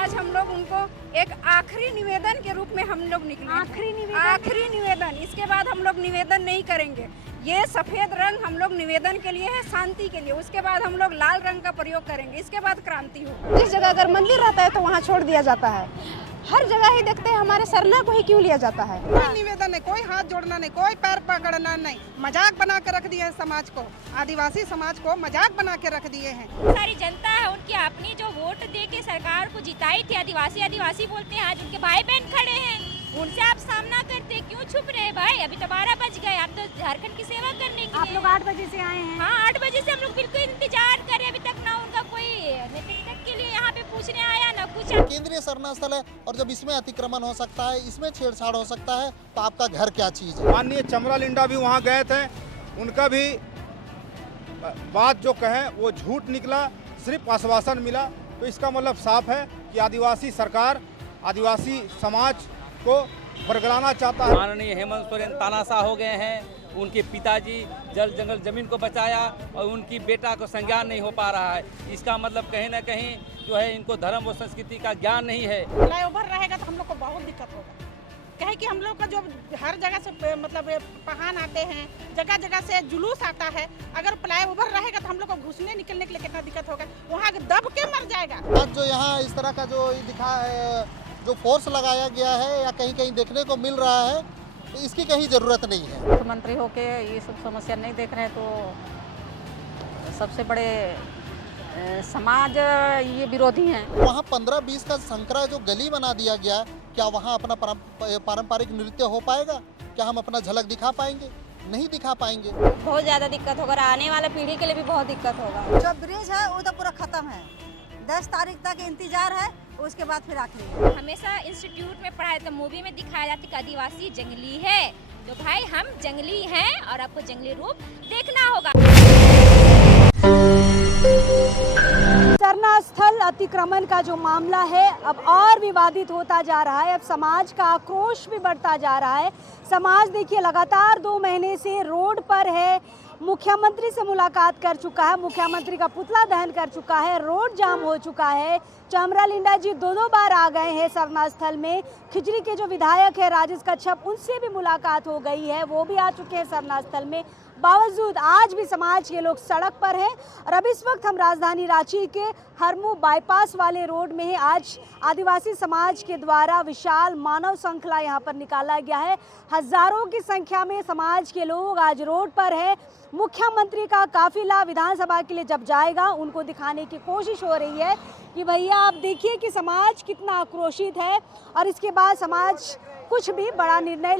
आज हम लोग उनको एक आखिरी निवेदन के रूप में हम लोग निकले। आखिरी निवेदन, इसके बाद हम लोग निवेदन नहीं करेंगे। ये सफेद रंग हम लोग निवेदन के लिए है, शांति के लिए। उसके बाद हम लोग लाल रंग का प्रयोग करेंगे, इसके बाद क्रांति होगी। जिस जगह अगर मंदिर रहता है तो वहाँ छोड़ दिया जाता है। हर जगह ही देखते हैं, हमारे सरना को ही क्यों लिया जाता है? कोई निवेदन नहीं, कोई हाथ जोड़ना नहीं, कोई पैर पकड़ना नहीं। मजाक बना के रख दिए हैं समाज को, आदिवासी समाज को मजाक बना के रख दिए हैं। सारी जनता है उनकी अपनी जो वोट दे के सरकार को जिताई थी, आदिवासी आदिवासी बोलते हैं, आज उनके भाई बहन खड़े हैं, उनसे आप सामना करते क्यों छुप रहे हैं भाई? अभी तो 12 बज गए, आप तो झारखंड की सेवा करने के लिए। आप लोग 8 बजे से आए हैं? हाँ, 8 बजे से हम लोग बिल्कुल इंतजार कर रहे हैं। अभी तक ना उनका कोई नेतृत्व के लिए यहाँ पे पूछने आया ना कुछ। केंद्रीय शरणा स्थल है और जब इसमें अतिक्रमण हो सकता है, इसमें छेड़छाड़ हो सकता है, तो आपका घर क्या चीज है? माननीय चमरा लिंडा भी वहाँ गए थे, उनका भी बात जो कहे वो झूठ निकला, सिर्फ आश्वासन मिला। तो इसका मतलब साफ है कि आदिवासी सरकार आदिवासी समाज को बरगलाना चाहता है। माननीय हेमंत सोरेन तानाशाह हो गए हैं। उनके पिताजी जल जंगल जमीन को बचाया और उनकी बेटा को संज्ञान नहीं हो पा रहा है। इसका मतलब कहीं ना कहीं जो है इनको धर्म और संस्कृति का ज्ञान नहीं है। फ्लाईओवर रहेगा तो हम लोग को बहुत दिक्कत होगा, कहे कि हम लोग का जो हर जगह से मतलब पहान आते हैं, जगह जगह से जुलूस आता है। अगर फ्लाईओवर रहेगा तो हम लोग को घुसने निकलने के लिए कितना दिक्कत होगा, वहाँ दब के मर जाएगा। आज जो यहाँ इस तरह का जो दिखा है, जो फोर्स लगाया गया है या कहीं कहीं देखने को मिल रहा है, तो इसकी कहीं जरूरत नहीं है। मुख्यमंत्री होके ये सब समस्या नहीं देख रहे हैं तो सबसे बड़े समाज ये विरोधी हैं। वहाँ 15-20 का संकरा जो गली बना दिया गया, क्या वहाँ अपना पारंपरिक नृत्य हो पाएगा? क्या हम अपना झलक दिखा पाएंगे? नहीं दिखा पाएंगे। बहुत ज्यादा दिक्कत होगा, आने वाला पीढ़ी के लिए भी बहुत दिक्कत होगा। जो ब्रिज है वो तो पूरा खत्म है, 10 तारीख तक इंतजार है, उसके बाद फिर आखिरी। हमेशा इंस्टीट्यूट में पढ़ाया था, मूवी में दिखाया जाता है कि आदिवासी जंगली है। तो भाई हम जंगली हैं और आपको जंगली रूप देखना होगा। सरना स्थल अतिक्रमण का जो मामला है अब और विवादित होता जा रहा है। अब समाज का आक्रोश भी बढ़ता जा रहा है। समाज देखिए लगातार 2 महीने से रोड पर है, मुख्यमंत्री से मुलाकात कर चुका है, मुख्यमंत्री का पुतला दहन कर चुका है, रोड जाम हो चुका है। चमरा लिंडा जी 2 बार आ गए हैं सरना स्थल में। खिचड़ी के जो विधायक है राजेश कच्छप, उनसे भी मुलाकात हो गई है, वो भी आ चुके हैं सरना स्थल में। बावजूद आज भी समाज के लोग सड़क पर हैं। और अब इस वक्त हम राजधानी रांची के हरमू बाईपास वाले रोड में हैं। आज आदिवासी समाज के द्वारा विशाल मानव श्रृंखला यहाँ पर निकाला गया है। हजारों की संख्या में समाज के लोग आज रोड पर है। मुख्यमंत्री का काफिला विधानसभा के लिए जब जाएगा, उनको दिखाने की कोशिश हो रही है कि भैया आप देखिए कि समाज कितना आक्रोशित है और इसके बाद समाज कुछ भी बड़ा निर्णय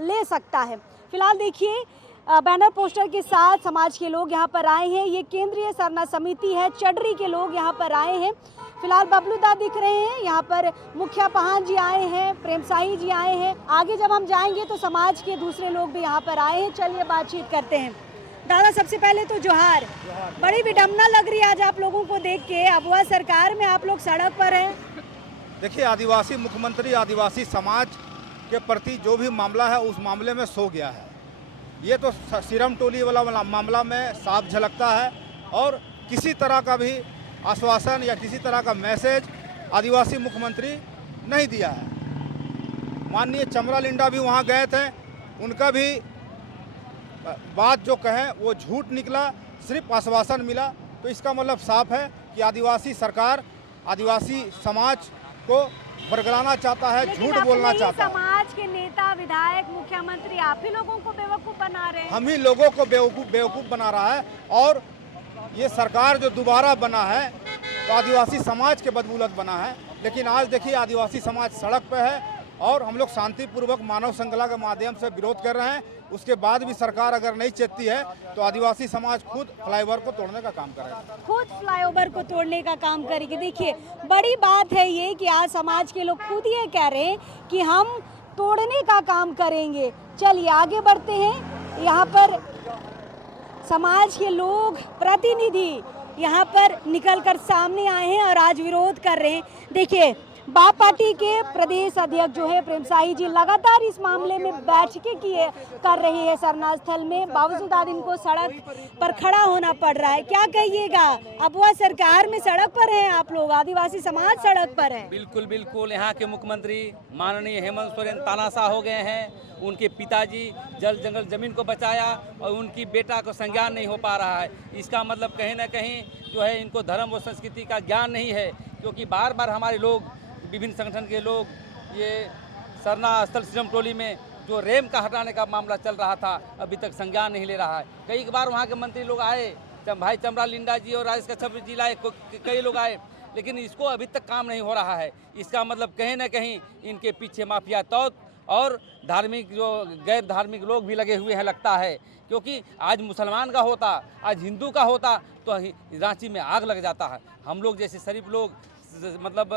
ले सकता है। फिलहाल देखिए बैनर पोस्टर के साथ समाज के लोग यहाँ पर आए हैं। ये केंद्रीय सरना समिति है, चडरी के लोग यहाँ पर आए हैं। फिलहाल बबलू दा दिख रहे हैं, यहाँ पर मुखिया पहान जी आए हैं, प्रेम साही जी आए हैं। आगे जब हम जाएंगे तो समाज के दूसरे लोग भी यहाँ पर आए हैं। चलिए बातचीत करते हैं। दादा सबसे पहले तो जोहार। बड़ी विडम्बना लग रही है आज आप लोगों को देख के, अबुआ सरकार में आप लोग सड़क पर हैं। देखिए, आदिवासी मुख्यमंत्री आदिवासी समाज के प्रति जो भी मामला है उस मामले में सो गया है। ये तो सिरम टोली वाला मामला में साफ झलकता है और किसी तरह का भी आश्वासन या किसी तरह का मैसेज आदिवासी मुख्यमंत्री नहीं दिया है। माननीय चमरा लिंडा भी वहाँ गए थे, उनका भी बात जो कहे वो झूठ निकला, सिर्फ आश्वासन मिला। तो इसका मतलब साफ है कि आदिवासी सरकार आदिवासी समाज को बरगलाना चाहता है, झूठ बोलना चाहता है। समाज के नेता, विधायक, मुख्यमंत्री आप ही लोगों को बेवकूफ बना रहे हैं। हम ही लोगों को बेवकूफ बना रहा है। और ये सरकार जो दोबारा बना है तो आदिवासी समाज के बदौलत बना है। लेकिन आज देखिए आदिवासी समाज सड़क पे है और हम लोग शांतिपूर्वक मानव श्रृंखला के माध्यम से विरोध कर रहे हैं। उसके बाद भी सरकार अगर नहीं चेतती है तो आदिवासी समाज खुद फ्लाईओवर को तोड़ने का काम करेगा, खुद फ्लाईओवर को तोड़ने का काम करेगी। देखिए बड़ी बात है ये कि आज समाज के लोग खुद ये कह रहे हैं कि हम तोड़ने का काम करेंगे। चलिए आगे बढ़ते हैं। यहाँ पर समाज के लोग, प्रतिनिधि यहाँ पर निकलकर सामने आए हैं और आज विरोध कर रहे हैं। देखिए बाप पार्टी के प्रदेश अध्यक्ष जो है प्रेमसाई जी लगातार इस मामले में बैठकें कर रही है सरना स्थल में, बावजूद आज इनको सड़क पर खड़ा होना पड़ रहा है। क्या कहिएगा, अब वह सरकार में सड़क पर है, आप लोग आदिवासी समाज सड़क पर है। बिल्कुल बिल्कुल, यहाँ के मुख्यमंत्री माननीय हेमंत सोरेन तानाशाह हो गए हैं। उनके पिताजी जल जंगल जमीन को बचाया और उनकी बेटा को संज्ञान नहीं हो पा रहा है। इसका मतलब कहीं ना कहीं जो है इनको धर्म और संस्कृति का ज्ञान नहीं है, क्योंकि बार बार हमारे लोग, विभिन्न संगठन के लोग, ये सरना स्थल श्रीराम टोली में जो रेम का हटाने का मामला चल रहा था, अभी तक संज्ञान नहीं ले रहा है। कई बार वहाँ के मंत्री लोग आए, भाई चमरा लिंडा जी और राजेश कश्यप जी लाए, कई लोग आए, लेकिन इसको अभी तक काम नहीं हो रहा है। इसका मतलब कहीं ना कहीं इनके पीछे माफिया तौत और धार्मिक जो गैर धार्मिक लोग भी लगे हुए हैं लगता है, क्योंकि आज मुसलमान का होता, आज हिंदू का होता तो रांची में आग लग जाता है। हम लोग जैसे शरीफ लोग, मतलब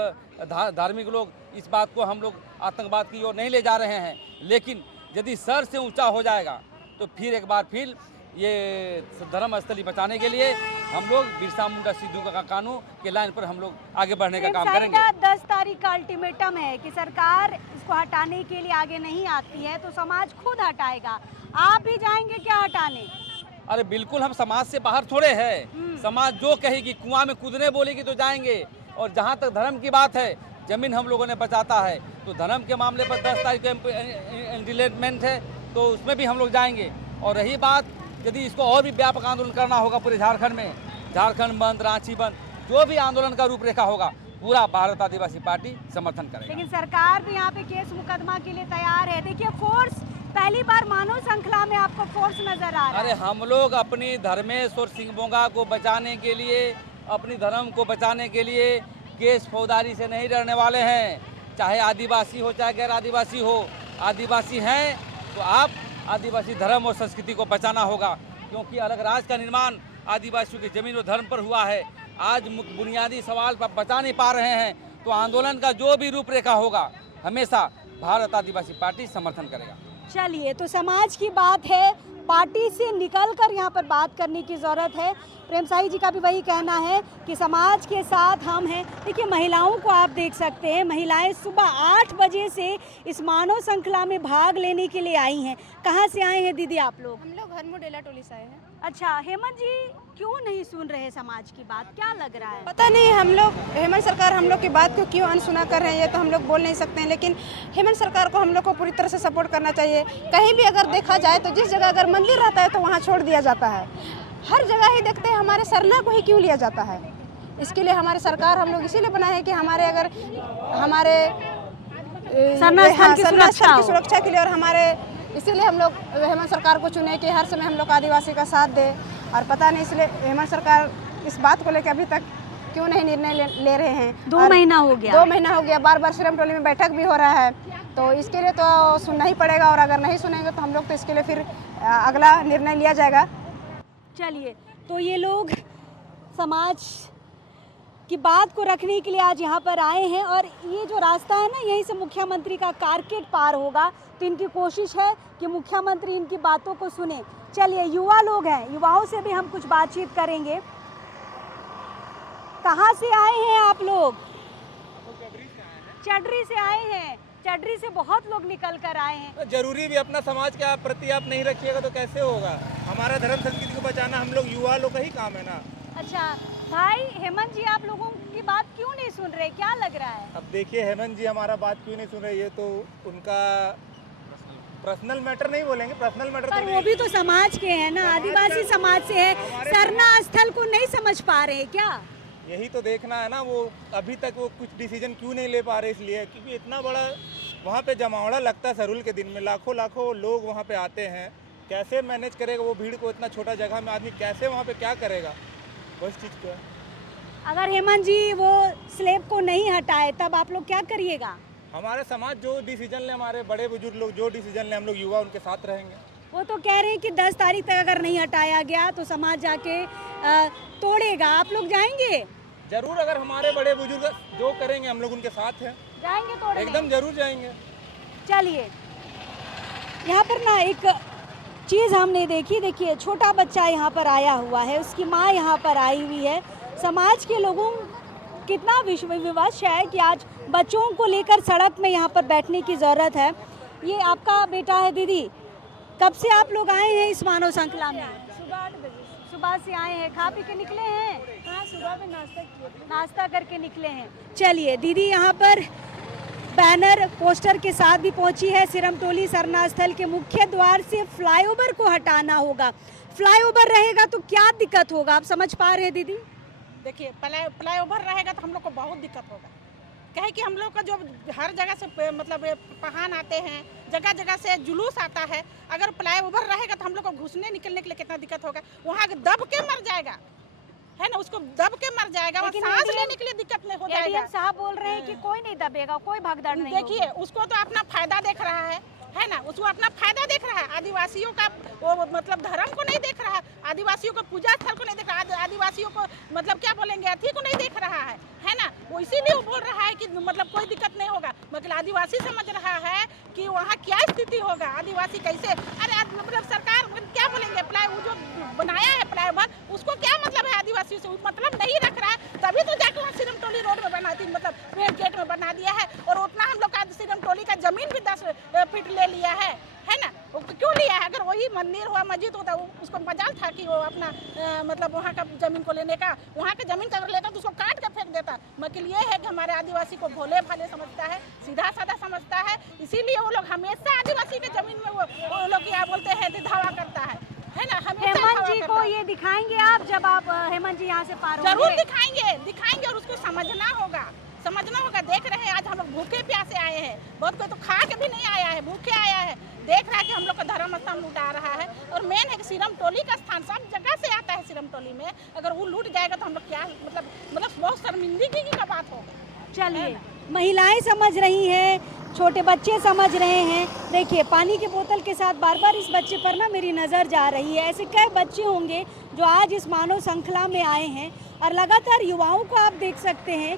धार्मिक लोग, इस बात को हम लोग आतंकवाद की ओर नहीं ले जा रहे हैं, लेकिन यदि सर से ऊंचा हो जाएगा तो फिर एक बार फिर ये धर्म स्थली बचाने के लिए हम लोग बिरसा मुंडा सिद्धू का कानून के लाइन पर हम लोग आगे बढ़ने का काम करेंगे। 10 तारीख का अल्टीमेटम है कि सरकार इसको हटाने के लिए आगे नहीं आती है तो समाज खुद हटाएगा। आप भी जाएंगे क्या हटाने? अरे बिल्कुल, हम समाज से बाहर थोड़े हैं। समाज जो कहेगी, कुआं में कूदने बोलेगी तो जाएंगे। और जहां तक धर्म की बात है, जमीन हम लोगों ने बचाता है, तो धर्म के मामले पर 10 तारीख को एंडिलेटमेंट है, तो उसमें भी हम लोग जाएंगे। और रही बात, यदि इसको और भी व्यापक आंदोलन करना होगा पूरे झारखंड में, झारखंड बंद, रांची बंद, जो भी आंदोलन का रूपरेखा होगा, पूरा भारत आदिवासी पार्टी समर्थन करेगा। लेकिन सरकार भी यहाँ पे केस मुकदमा के लिए तैयार है। देखिए, फोर्स, पहली बार मानव श्रृंखला में आपको फोर्स नजर आ रहा है। अरे हम लोग अपनी धर्मेश और सिंह बोंगा को बचाने के लिए, अपनी धर्म को बचाने के लिए केस फौजदारी से नहीं डरने वाले हैं। चाहे आदिवासी हो, चाहे गैर आदिवासी हो, आदिवासी हैं तो आप आदिवासी धर्म और संस्कृति को बचाना होगा, क्योंकि अलग राज्य का निर्माण आदिवासियों की जमीन और धर्म पर हुआ है। आज बुनियादी सवाल पर बचा नहीं पा रहे हैं, तो आंदोलन का जो भी रूपरेखा होगा, हमेशा भारत आदिवासी पार्टी समर्थन करेगा। चलिए, तो समाज की बात है, पार्टी से निकलकर यहाँ पर बात करने की ज़रूरत है। प्रेमसाई जी का भी वही कहना है कि समाज के साथ हम हैं। देखिए, महिलाओं को आप देख सकते हैं, महिलाएं सुबह 8 बजे से इस मानव श्रृंखला में भाग लेने के लिए आई हैं। कहाँ से आए हैं दीदी आप लोग? हम लोग हरमुडेला टोली से आए हैं। अच्छा, हेमंत जी क्यों नहीं सुन रहे समाज की बात, क्या लग रहा है? पता नहीं, हम लोग, हेमंत सरकार हम लोग की बात को क्यों अनसुना कर रहे हैं, ये तो हम लोग बोल नहीं सकते हैं। लेकिन हेमंत सरकार को हम लोग को पूरी तरह से सपोर्ट करना चाहिए। कहीं भी अगर देखा जाए तो जिस जगह अगर मंदिर रहता है तो वहाँ छोड़ दिया जाता है। हर जगह ही देखते हैं, हमारे सरना को ही क्यों लिया जाता है। इसके लिए हमारे सरकार हम लोग इसीलिए बनाए हैं कि हमारे सरना की सुरक्षा के लिए, और हमारे इसीलिए हम लोग हेमंत सरकार को चुने कि हर समय हम लोग आदिवासी का साथ दे। और पता नहीं इसलिए हेमंत सरकार इस बात को लेकर अभी तक क्यों नहीं निर्णय ले रहे हैं। 2 महीना हो गया, 2 महीना हो गया, बार बार श्रीराम टोली में बैठक भी हो रहा है, तो इसके लिए तो सुनना ही पड़ेगा। और अगर नहीं सुनेंगे तो हम लोग तो इसके लिए फिर अगला निर्णय लिया जाएगा। चलिए, तो ये लोग समाज की बात को रखने के लिए आज यहाँ पर आए हैं, और ये जो रास्ता है ना, यहीं से मुख्यमंत्री का कारकेट पार होगा, तो इनकी कोशिश है कि मुख्यमंत्री इनकी बातों को सुने। चलिए, युवा लोग हैं, युवाओं से भी हम कुछ बातचीत करेंगे। कहाँ से आए हैं आप लोग? चड्री से आए हैं। चड्री से बहुत लोग निकल कर आए हैं। तो जरूरी भी अपना समाज के प्रति आप नहीं रखिएगा तो कैसे होगा? हमारा धर्म संस्कृति को बचाना हम लोग युवा लोग का ही काम है ना। अच्छा भाई, हेमंत जी आप लोगों की बात क्यों नहीं सुन रहे, क्या लग रहा है? अब देखिए, हेमंत जी हमारा बात क्यों नहीं सुन रहे, ये तो उनका पर्सनल मैटर नहीं बोलेंगे, पर्सनल मैटर पर वो भी तो समाज के हैं ना, आदिवासी समाज से है। सरना स्थल को नहीं समझ पा रहे क्या? यही तो देखना है ना, वो अभी तक वो कुछ डिसीजन क्यों नहीं ले पा रहे, इसलिए क्योंकि इतना बड़ा वहाँ पे जमावड़ा लगता है सरूल के दिन में, लाखों लाखों लोग वहाँ पे आते हैं। कैसे मैनेज करेगा वो भीड़ को? इतना छोटा जगह में आदमी कैसे वहाँ पे क्या करेगा? बस चीज़ को अगर हेमंत जी वो स्लेब को नहीं हटाए तब आप लोग क्या करिएगा? हमारे समाज जो डिसीजन ले, हमारे बड़े बुजुर्ग लोग जो डिसीजन ले, हम लोग युवा उनके साथ रहेंगे। वो तो कह रहे हैं कि 10 तारीख तक अगर नहीं हटाया गया तो समाज जाके तोड़ेगा। आप लोग जाएंगे? जरूर, अगर हमारे बड़े बुजुर्ग जो करेंगे हम लोग उनके साथ हैं, जाएंगे तोड़ने? एकदम जरूर जाएंगे। चलिए, यहाँ पर ना एक चीज़ हमने देखी, देखिए छोटा बच्चा यहाँ पर आया हुआ है, उसकी माँ यहाँ पर आई हुई है। समाज के लोगों कितना विवश है कि आज बच्चों को लेकर सड़क में यहाँ पर बैठने की ज़रूरत है। ये आपका बेटा है दीदी, कब से आप लोग आए हैं इस मानव श्रृंखला में? सुबह 8 बजे। सुबह से आए हैं, खा पी के निकले हैं? हाँ, सुबह में नाश्ता किए थे। नाश्ता करके निकले हैं। चलिए दीदी यहाँ पर बैनर पोस्टर के साथ भी पहुंची है। सिरमटोली सरना स्थल के मुख्य द्वार से फ्लाईओवर को हटाना होगा। फ्लाईओवर रहेगा तो क्या दिक्कत होगा, आप समझ पा रहे हैं दीदी? देखिए फ्लाईओवर रहेगा तो हम लोग को बहुत दिक्कत होगा। कहे कि हम लोग का जो हर जगह से मतलब पहान आते हैं, जगह जगह से जुलूस आता है। अगर फ्लाईओवर रहेगा तो हम लोग को घुसने निकलने के लिए कितना दिक्कत होगा। वहाँ दब के मर जाएगा, है ना, उसको दब के मर जाएगा। वहाँ सांस लेने के लिए दिक्कत नहीं हो जाएगा। साहब बोल रहे हैं कि कोई नहीं दबेगा, कोई भगदड़ नहीं। देखिए उसको तो अपना फायदा देख रहा है ना, उसको अपना फायदा देख रहा है। आदिवासियों का वो मतलब धर्म को नहीं देख रहा है, आदिवासियों को पूजा स्थल को नहीं देख रहा है, आदिवासियों को मतलब क्या बोलेंगे अथी को नहीं देख रहा है ना। वो इसीलिए वो बोल रहा है कि मतलब कोई दिक्कत नहीं होगा। मतलब आदिवासी समझ रहा है कि वहाँ क्या स्थिति होगा, आदिवासी कैसे। अरे मतलब सरकार क्या बोलेंगे, वो जो बनाया है फ्लाईओवर उसको क्या मतलब है आदिवासियों से, मतलब नहीं रख रहा है। तभी तो जाकर वहाँ सिरमटोली रोड में बना दी, मतलब मेन गेट में बना दिया है। और उतना हम लोग का सिरमटोली का जमीन भी 10 फीट ले लिया है ना। वो क्यों लिया है? अगर वही मंदिर हुआ मस्जिद होता उसको मजाल था कि वो अपना मतलब वहाँ का जमीन को लेने का। वहाँ का जमीन का अगर लेता तो उसको काट कर फेंक देता। मतलब ये है कि हमारे आदिवासी को भोले भाले समझता है, सीधा साधा समझता है। इसीलिए वो लोग हमेशा आदिवासी के जमीन में वो लोग क्या बोलते हैं धावा करता है ना। हेमंत जी को ये दिखाएंगे आप जब आप हेमंत जी यहाँ से पार होंगे? जरूर दिखाएंगे और उसको समझना होगा। देख रहे हैं आज हम लोग भूखे प्यासे आए हैं, बहुत कोई तो खा के भी नहीं आया है, भूखे आया है। देख रहा है कि हम लोग का धर्म स्थान लूटा रहा है। और मेन है कि सिरमटोली का स्थान सब जगह से आता है। सिरमटोली में अगर वो लूट जाएगा तो हम लोग क्या मतलब बहुत शर्मिंदगी की बात होगी। चलिए महिलाएं समझ रही हैं, छोटे बच्चे समझ रहे हैं। देखिए पानी की बोतल के साथ बार बार इस बच्चे पर ना मेरी नज़र जा रही है। ऐसे कई बच्चे होंगे जो आज इस मानव श्रृंखला में आए हैं और लगातार युवाओं को आप देख सकते हैं।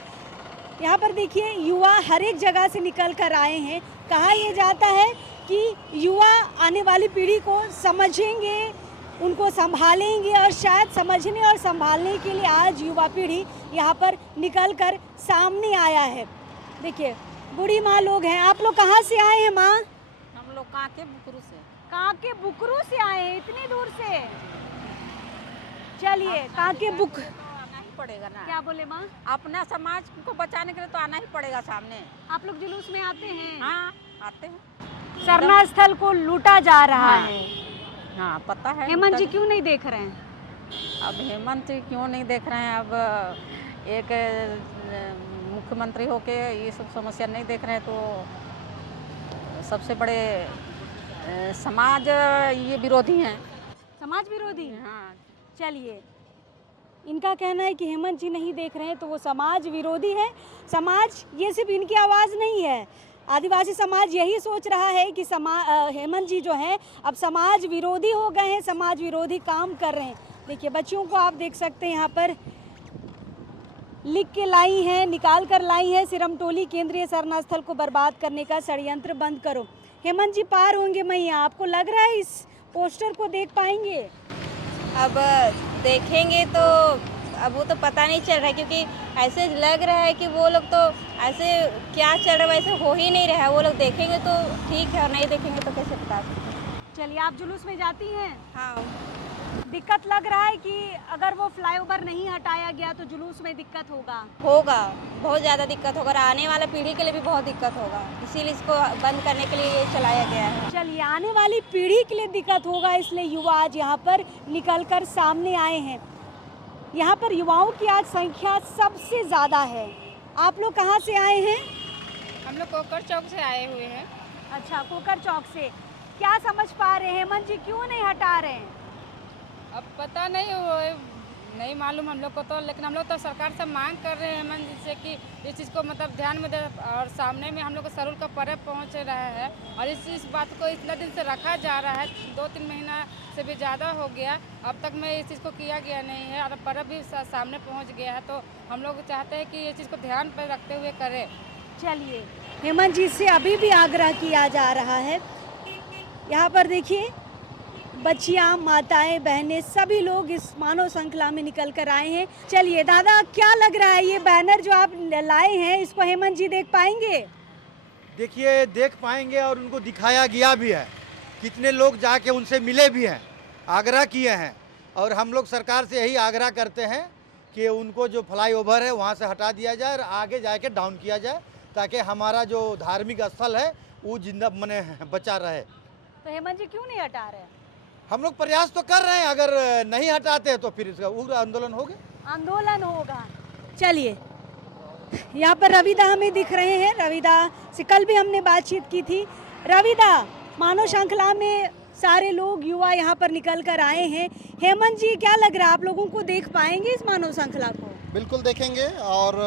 यहाँ पर देखिए युवा हर एक जगह से निकल कर आए हैं। कहा यह जाता है कि युवा आने वाली पीढ़ी को समझेंगे, उनको संभालेंगे और शायद समझने और संभालने के लिए आज युवा पीढ़ी यहाँ पर निकल कर सामने आया है। देखिए बूढ़ी माँ लोग हैं। आप लोग कहाँ से आए हैं माँ? हम लोग कांके बुकरू से। कांके बुकरू से आए हैं, इतनी दूर से? चलिए कांके बुक पड़ेगा ना। क्या बोले माँ? अपना समाज को बचाने के लिए तो आना ही पड़ेगा सामने। आप लोग जुलूस में आते हैं? हाँ आते हैं। सरना स्थल को लूटा जा रहा है। हाँ पता है। हेमंत जी क्यों नहीं देख रहे हैं? अब हेमंत जी क्यों नहीं देख रहे हैं? अब एक मुख्यमंत्री होके ये सब समस्या नहीं देख रहे हैं तो सबसे बड़े समाज ये विरोधी हैं। समाज विरोधी? हाँ। चलिए इनका कहना है कि हेमंत जी नहीं देख रहे हैं तो वो समाज विरोधी है। समाज ये सिर्फ इनकी आवाज़ नहीं है, आदिवासी समाज यही सोच रहा है कि हेमंत जी जो हैं अब समाज विरोधी हो गए हैं, समाज विरोधी काम कर रहे हैं। देखिए बच्चियों को आप देख सकते हैं यहाँ पर लिख के लाई हैं, निकाल कर लाई हैं, सिरमटोली केंद्रीय सरना स्थल को बर्बाद करने का षड्यंत्र बंद करो। हेमंत जी पार होंगे मैया, आपको लग रहा है इस पोस्टर को देख पाएंगे? अब देखेंगे तो अब वो तो पता नहीं चल रहा है, क्योंकि ऐसे लग रहा है कि वो लोग तो ऐसे क्या चल रहा है वैसे हो ही नहीं रहा है। वो लोग देखेंगे तो ठीक है और नहीं देखेंगे तो कैसे बता सकते हैं। चलिए आप जुलूस में जाती हैं? हाँ। दिक्कत लग रहा है कि अगर वो फ्लाईओवर नहीं हटाया गया तो जुलूस में दिक्कत होगा? बहुत ज़्यादा दिक्कत होगा और आने वाला पीढ़ी के लिए भी बहुत दिक्कत होगा, इसीलिए इसको बंद करने के लिए ये चलाया गया है। चलिए आने वाली पीढ़ी के लिए दिक्कत होगा, इसलिए युवा आज यहाँ पर निकलकर सामने आए हैं। यहाँ पर युवाओं की आज संख्या सबसे ज़्यादा है। आप लोग कहाँ से आए हैं? हम लोग कोकर चौक से आए हुए हैं। अच्छा कोकर चौक से। क्या समझ पा रहे हैं हेमंत जी क्यों नहीं हटा रहे हैं? अब पता नहीं मालूम हम लोग को तो, लेकिन हम लोग तो सरकार से मांग कर रहे हैं हेमंत जी से कि इस चीज़ को मतलब ध्यान में दे। और सामने में हम लोग को सरूल का पर्व पहुँच रहा है और इस बात को इतना दिन से रखा जा रहा है, 2-3 महीना से भी ज़्यादा हो गया, अब तक में इस चीज़ को किया गया नहीं है और पर्व भी सामने पहुँच गया है। तो हम लोग चाहते हैं कि ये चीज़ को ध्यान पर रखते हुए करें। चलिए हेमंत जी से अभी भी आग्रह किया जा रहा है। यहाँ पर देखिए बच्चियां, माताएं, बहनें, सभी लोग इस मानव श्रृंखला में निकल कर आए हैं। चलिए दादा, क्या लग रहा है ये बैनर जो आप लाए हैं, इसको हेमंत जी देख पाएंगे? देखिए, देख पाएंगे और उनको दिखाया गया भी है। कितने लोग जाके उनसे मिले भी हैं, आग्रह किए हैं। और हम लोग सरकार से यही आग्रह करते हैं कि उनको जो फ्लाईओवर है वहाँ से हटा दिया जाए और आगे जाके डाउन किया जाए, ताकि हमारा जो धार्मिक स्थल है वो जिंदा मने बचा रहे। तो हेमंत जी क्यों नहीं हटा रहे? हम लोग प्रयास तो कर रहे हैं, अगर नहीं हटाते तो फिर इसका उग्र आंदोलन होगा। आंदोलन होगा। चलिए, यहाँ पर रविदा हमें दिख रहे हैं। रविदा से कल भी हमने बातचीत की थी। रविदा, मानव श्रृंखला में सारे लोग, युवा यहाँ पर निकल कर आए हैं। हेमंत जी, क्या लग रहा है, आप लोगों को देख पाएंगे इस मानव श्रृंखला को? बिल्कुल देखेंगे, और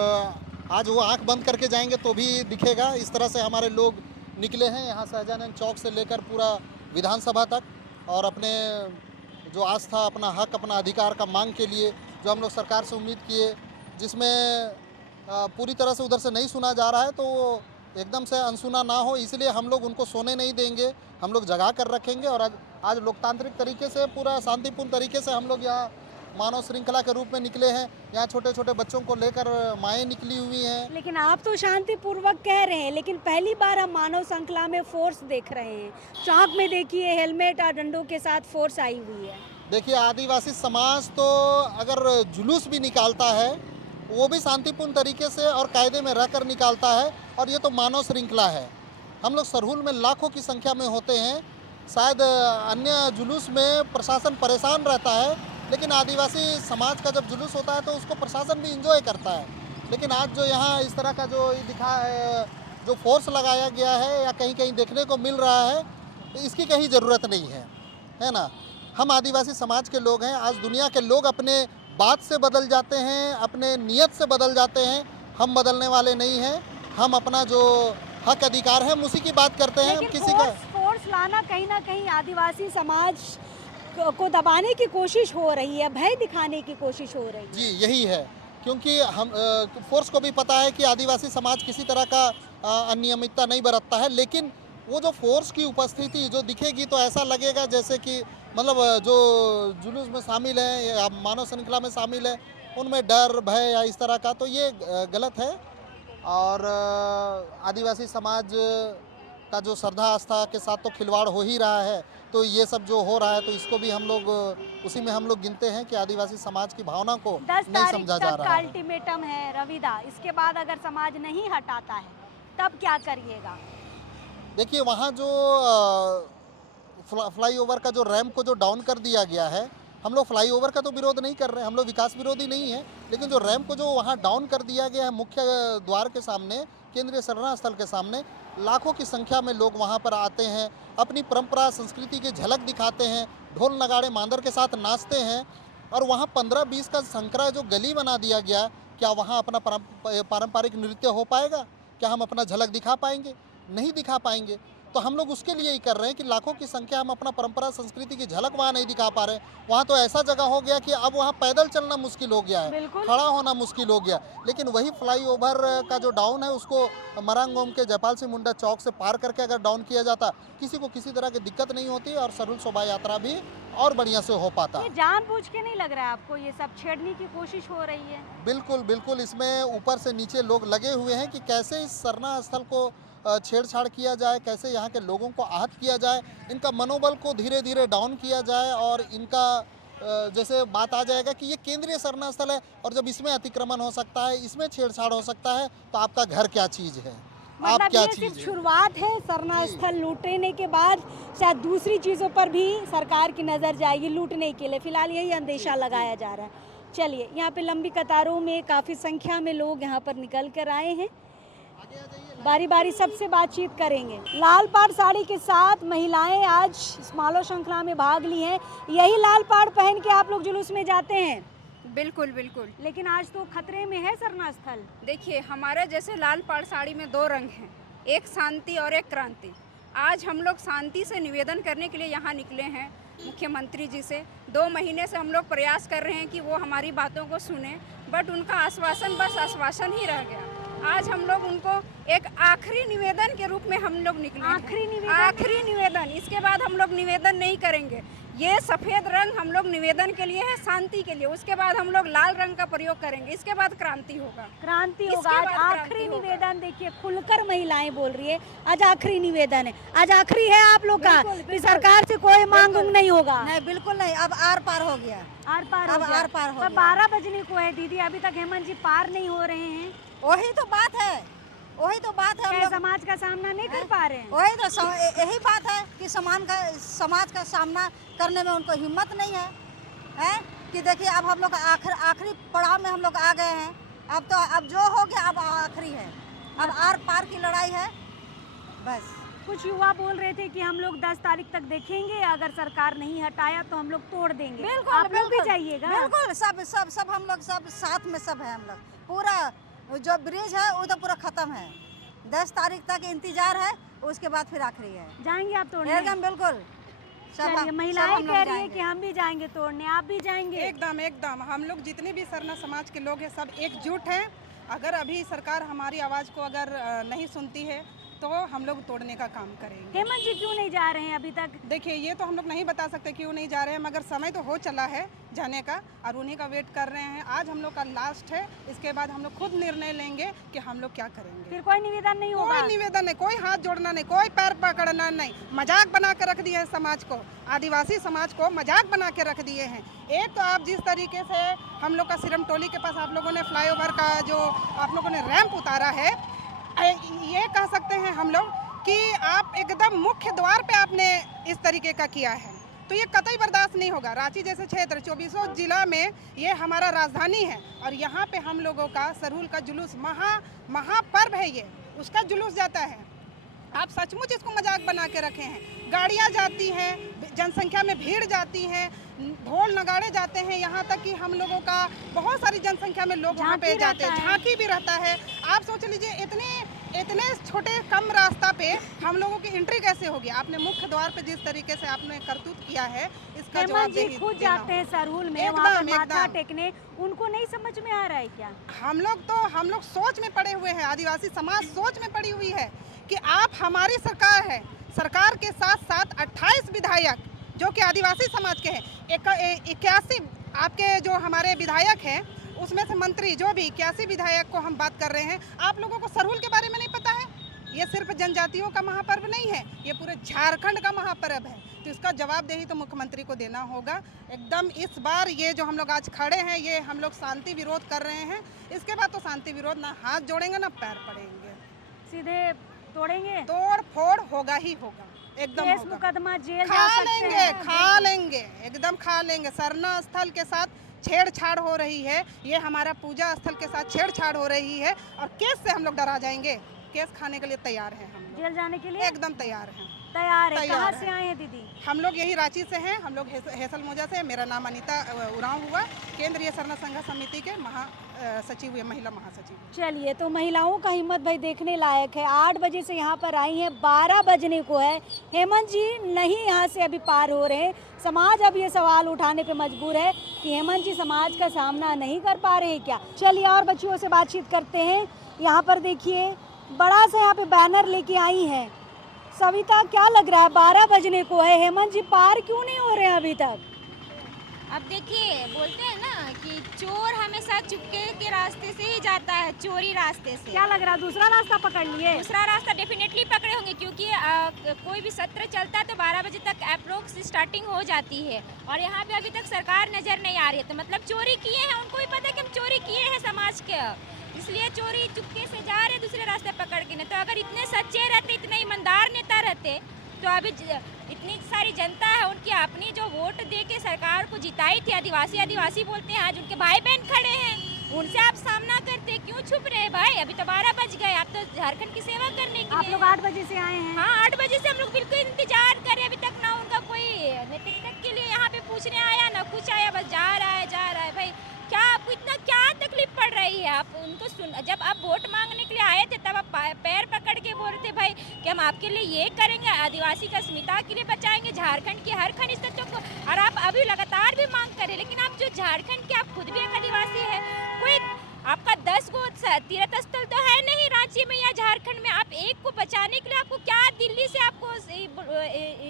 आज वो आंख बंद करके जाएंगे तो भी दिखेगा। इस तरह से हमारे लोग निकले हैं यहाँ शाहजहानंद चौक से लेकर पूरा विधानसभा तक, और अपने जो आस्था, अपना हक, अपना अधिकार का मांग के लिए जो हम लोग सरकार से उम्मीद किए, जिसमें पूरी तरह से उधर से नहीं सुना जा रहा है, तो एकदम से अनसुना ना हो, इसलिए हम लोग उनको सोने नहीं देंगे। हम लोग जगा कर रखेंगे। और आज लोकतांत्रिक तरीके से, पूरा शांतिपूर्ण तरीके से हम लोग यहाँ मानव श्रृंखला के रूप में निकले हैं। यहाँ छोटे छोटे बच्चों को लेकर माएँ निकली हुई हैं। लेकिन आप तो शांतिपूर्वक कह रहे हैं, लेकिन पहली बार हम मानव श्रृंखला में फोर्स देख रहे हैं। चौक में देखिए, हेलमेट और डंडों के साथ फोर्स आई हुई है। देखिए, आदिवासी समाज तो अगर जुलूस भी निकालता है वो भी शांतिपूर्ण तरीके से और कायदे में रहकर निकालता है, और ये तो मानव श्रृंखला है। हम लोग सरहुल में लाखों की संख्या में होते हैं। शायद अन्य जुलूस में प्रशासन परेशान रहता है, लेकिन आदिवासी समाज का जब जुलूस होता है तो उसको प्रशासन भी इंजॉय करता है। लेकिन आज जो यहाँ इस तरह का जो दिखा है, जो फोर्स लगाया गया है या कहीं कहीं देखने को मिल रहा है, तो इसकी कहीं ज़रूरत नहीं है ना। हम आदिवासी समाज के लोग हैं। आज दुनिया के लोग अपने बात से बदल जाते हैं, अपने नियत से बदल जाते हैं। हम बदलने वाले नहीं हैं। हम अपना जो हक अधिकार है हम उसी की बात करते हैं। हम किसी का फोर्स लाना कहीं ना कहीं आदिवासी समाज को दबाने की कोशिश हो रही है, भय दिखाने की कोशिश हो रही है। जी, यही है, क्योंकि हम फोर्स को भी पता है कि आदिवासी समाज किसी तरह का अनियमितता नहीं बरतता है, लेकिन वो जो फोर्स की उपस्थिति जो दिखेगी तो ऐसा लगेगा जैसे कि मतलब जो जुलूस में शामिल हैं या मानव श्रृंखला में शामिल है, उनमें डर, भय या इस तरह का, तो ये गलत है। और आदिवासी समाज का जो श्रद्धा आस्था के साथ तो खिलवाड़ हो ही रहा है, तो ये सब जो हो रहा है तो इसको भी हम लोग उसी में हम लोग गिनते हैं कि आदिवासी समाज की भावना को नहीं समझा जा रहा है। अल्टीमेटम है रविदा, इसके बाद अगर समाज नहीं हटाता है तब क्या करिएगा? देखिए, वहाँ जो फ्लाईओवर का जो रैंप को जो डाउन कर दिया गया है, हम लोग फ्लाईओवर का तो विरोध नहीं कर रहे हैं, हम लोग विकास विरोधी नहीं है, लेकिन जो रैंप को जो वहाँ डाउन कर दिया गया है मुख्य द्वार के सामने, केंद्रीय शरणा स्थल के सामने, लाखों की संख्या में लोग वहाँ पर आते हैं, अपनी परंपरा संस्कृति की झलक दिखाते हैं, ढोल नगाड़े मांदर के साथ नाचते हैं। और वहाँ 15-20 का संकरा जो गली बना दिया गया, क्या वहाँ अपना पारंपरिक नृत्य हो पाएगा? क्या हम अपना झलक दिखा पाएंगे? नहीं दिखा पाएंगे। तो हम लोग उसके लिए ही कर रहे हैं कि लाखों की संख्या हम अपना परंपरा संस्कृति की झलक वहाँ नहीं दिखा पा रहे। वहाँ तो ऐसा जगह हो गया कि अब वहाँ पैदल चलना मुश्किल हो गया है, खड़ा होना मुश्किल हो गया। लेकिन वही फ्लाईओवर का जो डाउन है उसको मरांगोम के जयपाल सिंह मुंडा चौक से पार करके अगर डाउन किया जाता, किसी को किसी तरह की दिक्कत नहीं होती और सरहुल शोभा यात्रा भी और बढ़िया से हो पाता। ये जानबूझ के नहीं लग रहा है आपको ये सब छेड़ने की कोशिश हो रही है? बिल्कुल बिल्कुल, इसमें ऊपर से नीचे लोग लगे हुए हैं कि कैसे इस शरणा स्थल को छेड़छाड़ किया जाए, कैसे यहाँ के लोगों को आहत किया जाए, इनका मनोबल को धीरे धीरे डाउन किया जाए। और इनका जैसे बात आ जाएगा कि ये केंद्रीय शरणा स्थल है और जब इसमें अतिक्रमण हो सकता है, इसमें छेड़छाड़ हो सकता है, तो आपका घर क्या चीज़ है, आप मतलब क्या ये चीज़ सिर्फ है। शुरुआत है। शरणा स्थल लूटने के बाद शायद दूसरी चीज़ों पर भी सरकार की नज़र जाएगी लूटने के लिए। फिलहाल यही अंदेशा लगाया जा रहा है। चलिए, यहाँ पे लंबी कतारों में काफ़ी संख्या में लोग यहाँ पर निकल कर आए हैं। बारी बारी सबसे बातचीत करेंगे। लाल पाड़ साड़ी के साथ महिलाएं आज इस मानव श्रृंखला में भाग ली हैं। यही लाल पाड़ पहन के आप लोग जुलूस में जाते हैं? बिल्कुल बिल्कुल। लेकिन आज तो खतरे में है शरणा स्थल। देखिए, हमारे जैसे लाल पाड़ साड़ी में 2 रंग हैं, एक शांति और एक क्रांति। आज हम लोग शांति से निवेदन करने के लिए यहाँ निकले हैं मुख्यमंत्री जी से। 2 महीने से हम लोग प्रयास कर रहे हैं कि वो हमारी बातों को सुने, बट उनका आश्वासन बस आश्वासन ही रह गया। आज हम लोग उनको एक आखिरी निवेदन के रूप में हम लोग निकले। आखिरी निवेदन? इसके बाद हम लोग निवेदन नहीं करेंगे। ये सफ़ेद रंग हम लोग निवेदन के लिए है, शांति के लिए। उसके बाद हम लोग लाल रंग का प्रयोग करेंगे, इसके बाद क्रांति होगा। क्रांति होगा। इसके आज बाद आखिरी क्रांति होगा। निवेदन देखिए, खुलकर महिलाएं बोल रही है, आज आखिरी निवेदन है, आज आखिरी है आप लोग का कि सरकार से कोई मांग उंग नहीं होगा। नहीं, बिल्कुल नहीं, अब आर पार हो गया। आर पार हो अब गया। आर पार हो पर गया। 12 बजने को है दीदी, अभी तक हेमंत जी पार नहीं हो रहे हैं। वही तो बात है, वही तो बात है। हम क्या लोग समाज का सामना नहीं कर पा रहे हैं? वही तो यही बात है कि समाज का सामना करने में उनको हिम्मत नहीं है, हैं कि देखिए अब हम लोग आखिरी पड़ाव में हम लोग आ गए हैं। अब जो हो गया अब आखिरी है, अब आर पार की लड़ाई है बस। कुछ युवा बोल रहे थे कि हम लोग 10 तारीख तक देखेंगे, अगर सरकार नहीं हटाया तो हम लोग तोड़ देंगे। बिल्कुल, आप लोग भी बिल्कुल, जाइएगा? बिल्कुल, सब हम लोग सब साथ में सब है। हम लोग पूरा जो ब्रिज है वो तो पूरा खत्म है। 10 तारीख तक इंतजार है, उसके बाद फिर आखिरी है। जाएंगे आप तोड़ने? एकदम बिल्कुल। चलिए, महिलाएं कह रही है कि हम भी जाएंगे तोड़ने, आप भी जाएंगे? एकदम हम लोग जितने भी सरना समाज के लोग हैं सब एकजुट हैं। अगर अभी सरकार हमारी आवाज़ को अगर नहीं सुनती है तो हम लोग तोड़ने का काम करेंगे। हेमंत जी क्यों नहीं जा रहे हैं अभी तक? देखिए, ये तो हम लोग नहीं बता सकते क्यों नहीं जा रहे हैं, मगर समय तो हो चला है जाने का और उन्हीं का वेट कर रहे हैं। आज हम लोग का लास्ट है, इसके बाद हम लोग खुद निर्णय लेंगे कि हम लोग क्या करेंगे। फिर कोई निवेदन नहीं होगा? कोई निवेदन नहीं, कोई हाथ जोड़ना नहीं, कोई पैर पकड़ना नहीं। मजाक बना के रख दिए हैं समाज को, आदिवासी समाज को मजाक बना के रख दिए हैं। एक तो आप जिस तरीके से हम लोग का सिरम टोली के पास आप लोगों ने फ्लाईओवर का जो आप लोगों ने रैंप उतारा है, ये कह सकते हैं हम लोग कि आप एकदम मुख्य द्वार पे आपने इस तरीके का किया है, तो ये कतई बर्दाश्त नहीं होगा। रांची जैसे क्षेत्र 24 जिला में ये हमारा राजधानी है और यहाँ पे हम लोगों का सरहुल का जुलूस महापर्व है, ये उसका जुलूस जाता है। आप सचमुच इसको मजाक बना के रखे हैं। गाड़ियाँ जाती हैं, जनसंख्या में भीड़ जाती है, ढोल नगाड़े जाते हैं, यहाँ तक कि हम लोगों का बहुत सारी जनसंख्या में लोग वहाँ पे जाते हैं, झांकी भी रहता है। आप सोच लीजिए इतने छोटे कम रास्ता पे हम लोगों की एंट्री कैसे होगी। आपने मुख्य द्वार पे जिस तरीके से आपने करतूत किया है, इसका जवाबदेही खुद जाते हैं सरहुल में वहाँ पे माथा टेकने, उनको नहीं समझ में आ रहा है क्या? हम लोग सोच में पड़े हुए हैं, आदिवासी समाज सोच में पड़ी हुई है कि आप हमारी सरकार है, सरकार के साथ साथ 28 विधायक जो कि आदिवासी समाज के हैं, 81 आपके जो हमारे विधायक हैं उसमें से मंत्री जो भी 81 विधायक को हम बात कर रहे हैं। आप लोगों को सरहुल के बारे में नहीं पता है? ये सिर्फ जनजातियों का महापर्व नहीं है, ये पूरे झारखंड का महापर्व है। तो इसका जवाबदेही तो मुख्यमंत्री को देना होगा एकदम। इस बार ये जो हम लोग आज खड़े हैं, ये हम लोग शांति विरोध कर रहे हैं। इसके बाद तो शांति विरोध ना हाथ जोड़ेंगे ना पैर पड़ेंगे, सीधे तोड़ेंगे। तोड़ फोड़ होगा ही होगा, एकदम केस होगा। मुकदमा जेल खा लेंगे एकदम खा लेंगे। सरना स्थल के साथ छेड़छाड़ हो रही है, ये हमारा पूजा स्थल के साथ छेड़छाड़ हो रही है और केस से हम लोग डरा जाएंगे। केस खाने के लिए तैयार हैं हम लोग, जेल जाने के लिए एकदम तैयार हैं। तैयार है। कहाँ से आए हैं दीदी? हम लोग यही रांची से हैं, हम लोग हेसल मोजा से। मेरा नाम अनीता उरांव हुआ, केंद्रीय सरना संघ समिति के महासचिव, महिला महासचिव। चलिए, तो महिलाओं का हिम्मत भाई देखने लायक है। 8 बजे से यहाँ पर आई हैं, 12 बजने को है। हेमंत जी नहीं यहाँ से अभी पार हो रहे हैं। समाज अब ये सवाल उठाने पे मजबूर है कि हेमंत जी समाज का सामना नहीं कर पा रहे हैं क्या। चलिए और बच्चियों से बातचीत करते हैं। यहाँ पर देखिए बड़ा सा यहाँ पे बैनर लेके आई हैं। सविता, क्या लग रहा है? 12 बजने को है, हेमंत जी पार क्यों नहीं हो रहे हैं अभी तक? अब देखिए, बोलते हैं ना कि चोर हमेशा चुपके के रास्ते से ही जाता है, चोरी रास्ते से। क्या लग रहा है, दूसरा रास्ता पकड़ लिए? दूसरा रास्ता डेफिनेटली पकड़े होंगे, क्योंकि कोई भी सत्र चलता है तो 12 बजे तक अप्रोक्स स्टार्टिंग हो जाती है और यहाँ पे अभी तक सरकार नजर नहीं आ रही है। तो मतलब चोरी किए हैं, उनको भी पता है कि हम चोरी किए हैं समाज के, इसलिए चोरी चुपके से जा रहे दूसरे रास्ते पकड़ के। नहीं तो अगर इतने सच्चे रहते, इतने ईमानदार नेता रहते तो अभी इतनी सारी जनता है उनकी अपनी जो वोट दे के सरकार को जिताई थी, आदिवासी बोलते हैं, आज उनके भाई बहन खड़े हैं, उनसे आप सामना करते, क्यों छुप रहे भाई? अभी तो 12 बज गए, आप तो झारखंड की सेवा करने के लिए। आप लोग 8 बजे से आए हैं? हाँ, 8 बजे से हम लोग बिल्कुल इंतजार कर रहे हैं। अभी तक ना उनका कोई नेतृत्व के लिए यहाँ पे पूछने आया, ना कुछ आया, बस जा रहा है भाई। क्या आपको इतना क्या तकलीफ पड़ रही है? आप उनको जब आप वोट मांगने के लिए आए थे तब आप पैर पकड़ के बोल रहे थे भाई कि हम आपके लिए ये करेंगे, आदिवासी का अस्मिता के लिए बचाएंगे, झारखंड के हर खनिज तत्व को, और आप अभी लगातार भी मांग करें। लेकिन आप जो झारखंड के, आप खुद भी एक आदिवासी है, कोई आपका 10 गो तीर्थ स्थल तो है नहीं रांची में या झारखंड में, आप एक को बचाने के लिए आपको क्या दिल्ली से आपको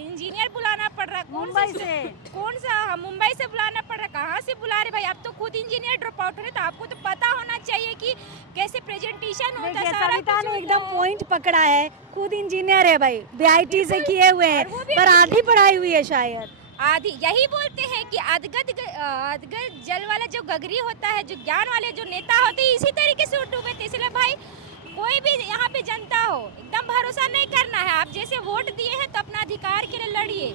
इंजीनियर बुलाना पड़ रहा है? मुंबई से? कौन सा मुंबई से बुलाना पड़ रहा है? कहाँ से बुला रहे भाई? आप तो खुद इंजीनियर ड्रॉप आउट है, तो आपको तो पता होना चाहिए कि कैसे प्रेजेंटेशन होता है। सारा सविता कुछ ने एकदम उनको- पॉइंट पकड़ा है, खुद इंजीनियर है भाई, बीआईटी से किए हुए हैं, और वो भी पर आधी पढ़ाई हुई है शायद। आदि यही बोलते हैं कि अधगत जल वाला जो गगरी होता है, जो ज्ञान वाले जो नेता होते हैं, इसी तरीके से वो डूबे थे। इसलिए भाई कोई भी यहाँ पे जनता हो, एकदम भरोसा नहीं करना है। आप जैसे वोट दिए हैं तो अपना अधिकार के लिए लड़िए,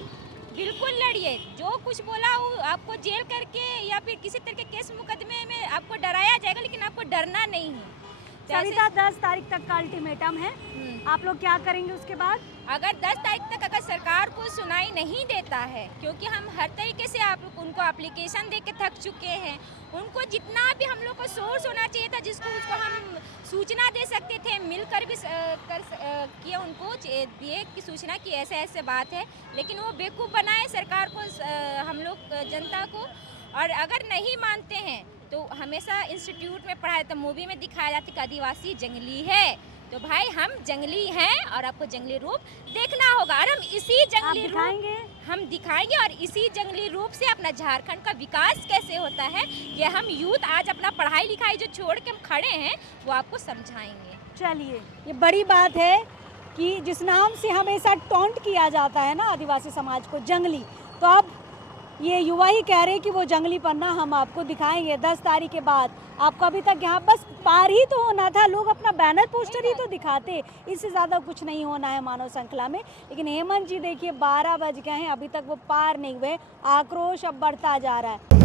बिल्कुल लड़िए। जो कुछ बोला वो आपको जेल करके या फिर किसी तरह के केस मुकदमे में आपको डराया जाएगा, लेकिन आपको डरना नहीं है। सविता 10 तारीख तक का अल्टीमेटम है, आप लोग क्या करेंगे उसके बाद? अगर 10 तारीख तक अगर सरकार को सुनाई नहीं देता है, क्योंकि हम हर तरीके से आप उनको एप्लीकेशन दे के थक चुके हैं, उनको जितना भी हम लोग को सोर्स होना चाहिए था जिसको उसको हम सूचना दे सकते थे, मिलकर भी किए उनको दिए कि सूचना की ऐसे ऐसे बात है, लेकिन वो बेवकूफ़ बनाए सरकार को, हम लोग जनता को। और अगर नहीं मानते हैं तो हमेशा इंस्टीट्यूट में पढ़ाया तो मूवी में दिखाया जाता है कि आदिवासी जंगली है, तो भाई हम जंगली हैं और आपको जंगली रूप देखना होगा। और हम इसी जंगली रूप हम दिखाएंगे और इसी जंगली रूप से अपना झारखंड का विकास कैसे होता है, ये हम यूथ आज अपना पढ़ाई लिखाई जो छोड़ के हम खड़े हैं वो आपको समझाएंगे। चलिए, ये बड़ी बात है कि जिस नाम से हमेशा टॉन्ट किया जाता है ना आदिवासी समाज को, जंगली, तो अब ये युवा ही कह रहे हैं कि वो जंगली पन्ना हम आपको दिखाएंगे 10 तारीख के बाद। आपको अभी तक यहाँ बस पार ही तो होना था, लोग अपना बैनर पोस्टर ही तो दिखाते, इससे ज़्यादा कुछ नहीं होना है मानव श्रृंखला में। लेकिन हेमंत जी देखिए 12 बज गए हैं, अभी तक वो पार नहीं हुए, आक्रोश अब बढ़ता जा रहा है।